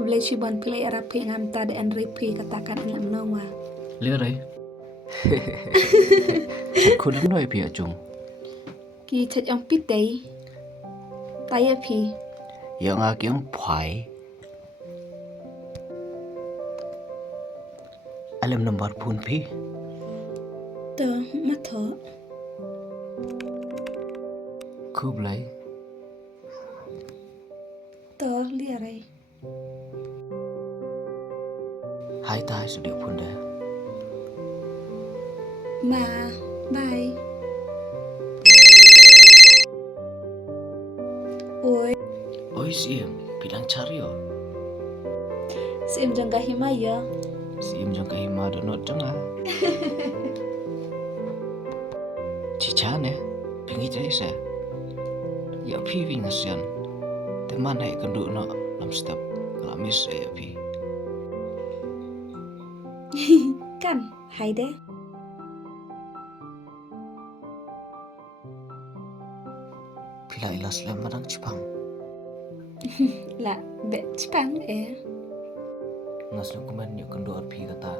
boleh cuban pilih rapi ngam ta dan repi katakan ilam nongwa. Lihat ay. Aku dah nói pia chung. Ki chat yang pitay. Taya pi. Yang aku yang phai. Alam nomor pun pi. To matho. Ku belai. To liarai. Hai tai sudah pun dah. Ma, bye. Oi, Oi siam, bilang cari yo. sim jangka himaya. Siam jang kahima donot janga. Cica ne, pingi cai sa. Ya pi vingasian. Teman hai kenduk no lam step kelamis ya pi. Kan, hai deh. Pila ilas lem madang Jepang. Lah, bet Jepang Ngas lem kuman yuk kenduk pi kata.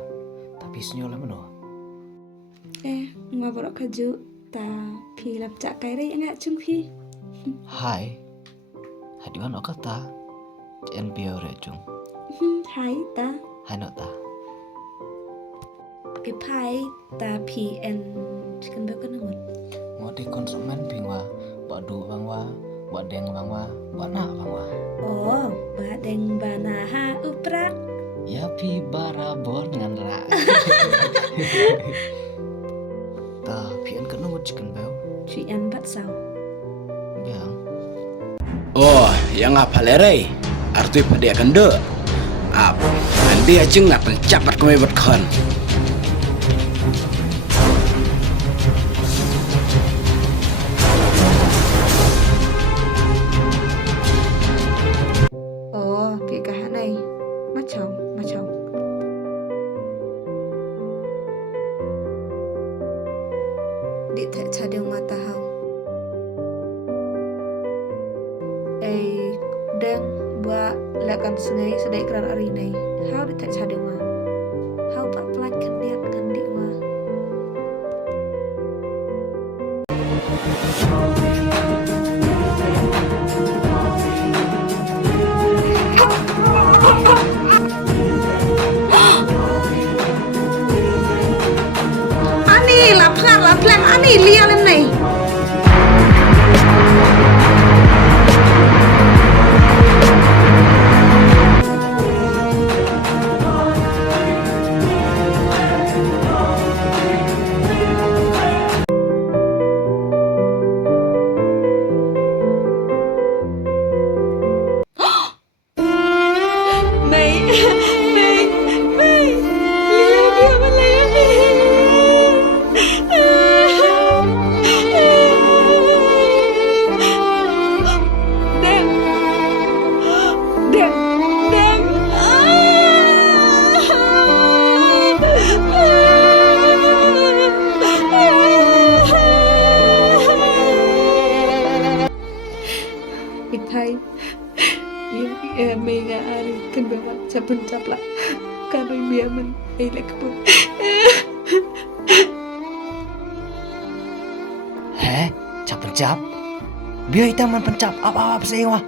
Tapi senyol lem no. Ngaborok kaju ta pi lap cak kai deh enggak chung pi. Hai. Hadiwan o kata. Jen biar chung. Hai ta. Hai no ta. Pai ta pi en chicken bacon ngut. Ngoti konsumen pingwa. Badu bangwa. Wadeng bangwa. Wana bangwa. Oh, badeng banaha uprak. Ya pi barabor ngan ra. Ta pian kan ngut chicken bell. Cuian bat sao. Biang. Oh, yang apa lerai? Arti pada kende. Apa? Andi acing nak pencapat kami berkon. Oh, pi kah này. Macam. Di tak cadang mata hau. Deng buat lakan sungai sedai keran hari này. Hau di tak cadang ma. Hau pak pelan kendiat kendi ma. Ani laplang ani lihat lem này. Itai, yung may nga ari kan bawa capun capla, karo biaman ay lekpo. Heh, cap pencap. Biar kita man pencap apa-apa sih wah.